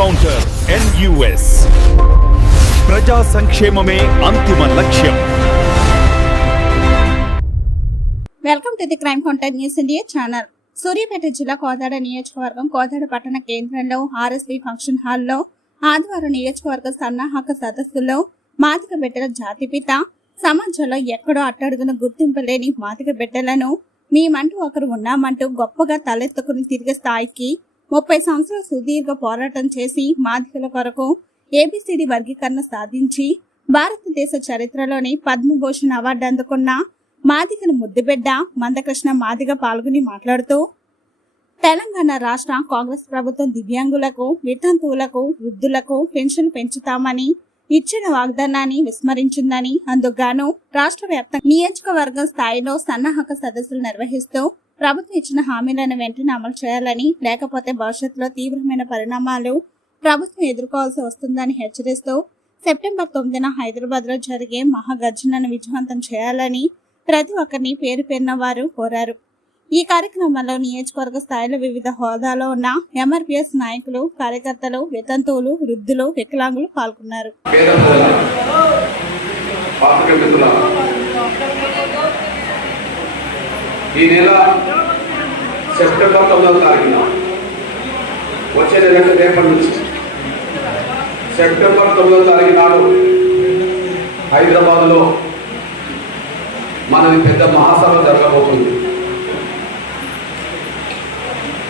Encounter NUS ప్రజా సంక్షేమమే అంతిమ లక్ష్యం welcome to the crime counter news India channel Suryapet జిల్లా కోదాడ నియోజకవర్గం కోదాడ పట్టణ కేంద్రంలో ఆర్ఎస్వి ఫంక్షన్ హాల్లో ఆదివారం నియోజకవర్గ సన్నాహక సదస్సులో మాదిక బిడ్డల జాతిపిత సమాజంలో ఎక్కడో అట్టడుగున గుర్తింపు లేని మాదిక బిడ్డలను మేమంటూ ఒకరు ఉన్నామంటూ గొప్పగా తలెత్తుకుని తిరిగే స్థాయికి ముప్పై సంవత్సరాల సుదీర్ఘ పోరాటం చేసి మాదికల కొరకు ఏబిసిడి వర్గీకరణ సాధించి భారతదేశ చరిత్రలోని పద్మభూషణ్ అవార్డు అందుకున్న మాదిగల ముద్దుబిడ్డ మందకృష్ణ మాదిగ పాల్గొని మాట్లాడుతూ తెలంగాణ రాష్ట్ర కాంగ్రెస్ ప్రభుత్వం దివ్యాంగులకు వితంతువులకు వృద్ధులకు పెన్షన్ పెంచుతామని ఇచ్చిన వాగ్దానాన్ని విస్మరించిందని అందుకుగాను రాష్ట్ర వ్యాప్త నియోజకవర్గం స్థాయిలో సన్నాహక సదస్సులు నిర్వహిస్తూ ప్రభుత్వం ఇచ్చిన హామీలను వెంటనే అమలు చేయాలని లేకపోతే భవిష్యత్తులో తీవ్రమైన పరిణామాలు ప్రభుత్వం ఎదుర్కోవాల్సి వస్తుందని హెచ్చరిస్తూ సెప్టెంబర్ తొమ్మిదిన హైదరాబాద్లో జరిగే మహాగర్జనను విజయవంతం చేయాలని ప్రతి ఒక్కరిని పేరు పేరున వారు కోరారు. ఈ కార్యక్రమంలో నియోజకవర్గ స్థాయిలో వివిధ హోదాలో ఉన్న ఎంఆర్పిఎస్ నాయకులు కార్యకర్తలు వితంతువులు వృద్ధులు వికలాంగులు పాల్గొన్నారు. ఈ నెల సెప్టెంబర్ తొమ్మిదవ తారీఖున వచ్చే నెల రేపటి నుంచి. సెప్టెంబర్ తొమ్మిదవ తారీఖు నాడు హైదరాబాద్లో మనది పెద్ద మహాసభ జరగబోతుంది.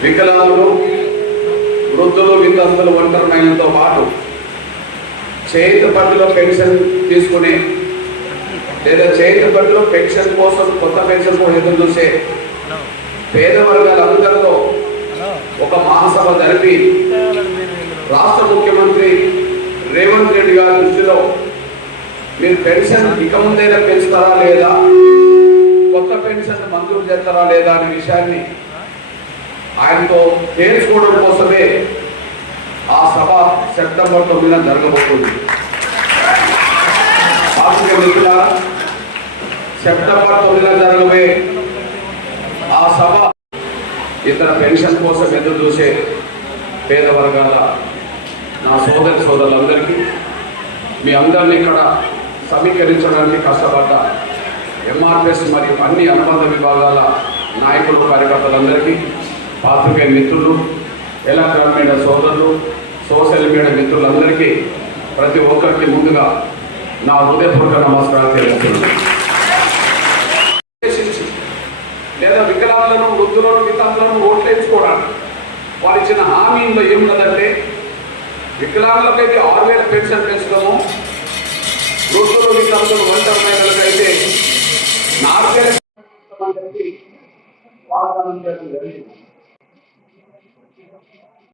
వికలాంగులు వృద్ధులు విందస్తులు ఒంటరి మహిళలతో పాటు చేతి పట్టులో పెన్షన్ తీసుకునే లేదా చేతి పట్టులో పెన్షన్ కోసం కొత్త పెన్షన్ కోసం ఎదురు చూసే పేద వర్గాలందరితో ఒక మహాసభ జరిపి రాష్ట్ర ముఖ్యమంత్రి రేవంత్ రెడ్డి గారి దృష్టిలో మీరు పెన్షన్ ఇక ముందైనా పెంచుతారా లేదా? కొత్త పెన్షన్ మంజూరు చేస్తారా లేదా అనే విషయాన్ని ఆయనతో తేల్చుకోవడం కోసమే ఆ సభ సెప్టెంబర్ తొమ్మిదిన జరగబోతుంది. సెప్టెంబర్ తొమ్మిదిన జరగబోయే ఆ సభ ఇతర పెన్షన్ కోసం ఎదురు చూసే పేద వర్గాల నా సోదరి సోదరులందరికీ మీ అందరినీ ఇక్కడ సమీకరించడానికి కష్టపడ్డ ఎంఆర్పిఎస్ మరియు అన్ని అనుబంధ విభాగాల నాయకులు కార్యకర్తలందరికీ పాత్రికే మిత్రులు ఎలక్ట్రానిక్ మీడియా సోదరులు సోషల్ మీడియా మిత్రులందరికీ ప్రతి ఒక్కరికి ముందుగా నా హృదయపూర్వక నమస్కారాలు తెలియజేస్తున్నాను ఉద్దేశించి లేదా వికలాంగులను మిగతా వితంతులను ఓట్లేయించుకోవడానికి వారు ఇచ్చిన హామీ హామీలో ఏమున్నదంటే వికలాంగులకైతే ఆరు వేల పెన్షన్ పెంచడము వృద్ధులు వితంతులు వంట మహిళలకైతే నాలుగు వేల వాగ్దానం చేయడం జరిగింది.